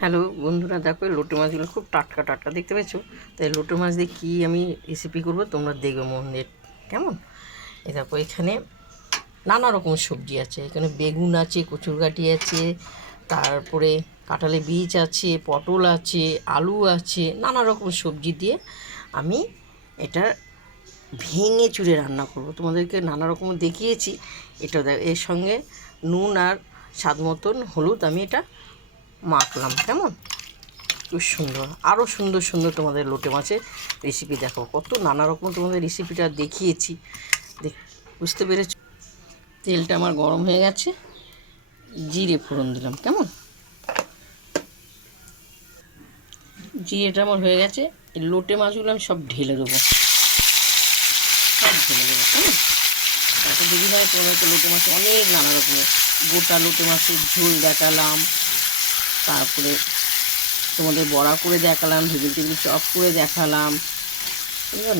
Hello বন্ধুরা, দেখো লোটে মাছগুলো খুব টাটকা টাটকা দেখতে পেয়েছো। তাই লোটে মাছ দিয়ে কী আমি রেসিপি করবো তোমরা দেখবে মন দিয়ে, কেমন? এই দেখো এখানে নানা রকম সবজি আছে। এখানে বেগুন আছে, কচুরগাটি আছে, তারপরে কাঁঠালে বীজ আছে, পটল আছে, আলু আছে, নানা রকম সবজি দিয়ে আমি এটা ভেঙে চুরে রান্না করব। তোমাদেরকে নানা রকম দেখিয়েছি। এটা এর সঙ্গে নুন আর স্বাদ মতন হলুদ আমি এটা মাখলাম, কেমন? খুব সুন্দর, আরও সুন্দর সুন্দর তোমাদের লোটে মাছের রেসিপি দেখো, কত নানা রকম তোমাদের রেসিপিটা দেখিয়েছি। বুঝতে পেরেছ? তেলটা আমার গরম হয়ে গেছে, জিরে ফোড়ন দিলাম, কেমন? জিরেটা আমার হয়ে গেছে। এই লোটে মাছগুলো আমি সব ঢেলে দেবো, কেমন? তারপর দিদি ভাই তোমাদেরকে লোটে মাছ অনেক নানা রকমের গোটা লোটে মাছের ঝোল দেখালাম, তারপরে তোমাদের বড়া করে দেখালাম, ভেজিটেবিল চপ করে দেখালাম,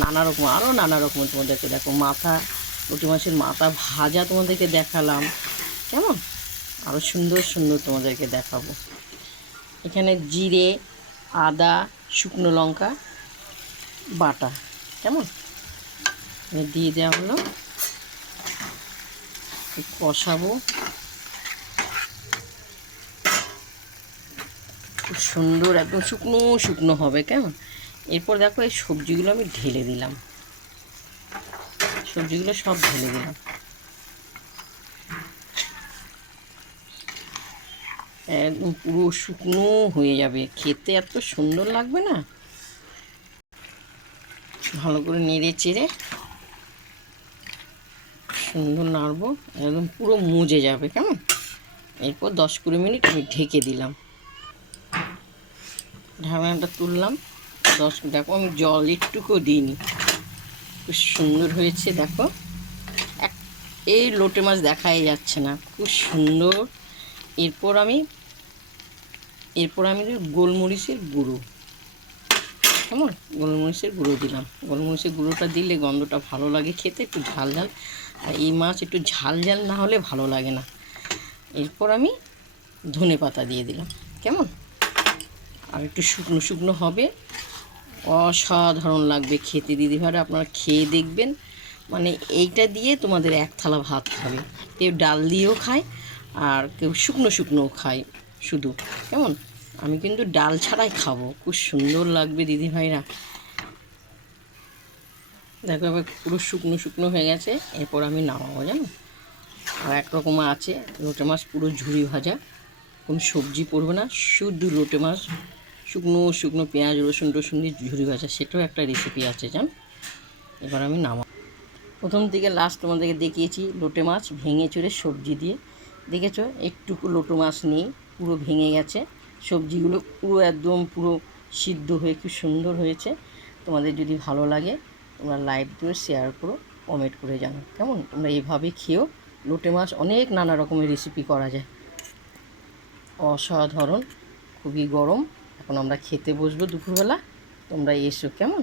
নানা রকম আরও নানা রকম তোমাদেরকে দেখো মাথা লোটে মাছের মাথা ভাজা তোমাদেরকে দেখালাম, কেমন? আরও সুন্দর সুন্দর তোমাদেরকে দেখাবো। এখানে জিরে, আদা, শুকনো লঙ্কা বাটা, কেমন? দিয়ে দেওয়া হলো, কষাবো, খুব সুন্দর একদম শুকনো শুকনো হবে, কেমন? এরপর দেখো এই সবজিগুলো আমি ঢেলে দিলাম, সবজিগুলো সব ঢেলে দিলাম, একদম পুরো শুকনো হয়ে যাবে, খেতে এত সুন্দর লাগবে না। ভালো করে নেড়ে চেড়ে সুন্দর নাড়বো, একদম পুরো মুজে যাবে, কেমন? এরপর 10-20 মিনিট আমি ঢেকে দিলাম, ঢাকনাটা তুললাম। দেখো আমি জল একটুকুও দিইনি, খুব সুন্দর হয়েছে দেখো। এই লোটে মাছ দেখাই যাচ্ছে না, খুব সুন্দর। এরপর আমি গোলমরিচের গুঁড়ো, কেমন? গোলমরিচের গুঁড়ো দিলাম। গোলমরিচের গুঁড়োটা দিলে গন্ধটা ভালো লাগে খেতে, একটু ঝাল ঝাল। আর এই মাছ একটু ঝাল ঝাল না হলে ভালো লাগে না। এরপর আমি ধনে পাতা দিয়ে দিলাম, কেমন? আর একটু শুকনো শুকনো হবে, অসাধারণ লাগবে খেতে। দিদিভাইরা আপনারা খেয়ে দেখবেন, মানে এইটা দিয়ে তোমাদের এক থালা ভাত খাবে। কেউ ডাল দিয়েও খায়, আর কেউ শুকনো শুকনোও খায় শুধু, কেমন? আমি কিন্তু ডাল ছাড়াই খাবো, খুব সুন্দর লাগবে দিদিভাইরা। দেখো এবার পুরো শুকনো শুকনো হয়ে গেছে, এরপর আমি নামাবো, জানো? আর একরকম আছে লোটে মাছ পুরো ঝুরি ভাজা, কোনো সবজি পড়বে না, শুধু লোটে মাছ শুকনো শুকনো পেঁয়াজ রসুন টসুন দিয়ে ঝুরি ভাজা, সেটাও একটা রেসিপি আছে, জান? এবার আমি নামাবো। প্রথম থেকে লাস্ট তোমাদেরকে দেখিয়েছি লোটে মাছ ভেঙে চুরে সবজি দিয়ে, দেখেছো? একটুকু লোটে মাছ নেই, পুরো ভেঙে গেছে, সবজিগুলো পুরো একদম পুরো সিদ্ধ হয়ে খুব সুন্দর হয়েছে। তোমাদের যদি ভালো লাগে তোমরা লাইক দিও, শেয়ার করো, কমেন্ট করে জানো, কেমন? তোমরা এইভাবে খেয়েও। লোটে মাছ অনেক নানা রকমের রেসিপি করা যায়, অসাধারণ। খুবই গরম, এখন আমরা খেতে বসবো দুপুরবেলা, তোমরা এসো, কেমন?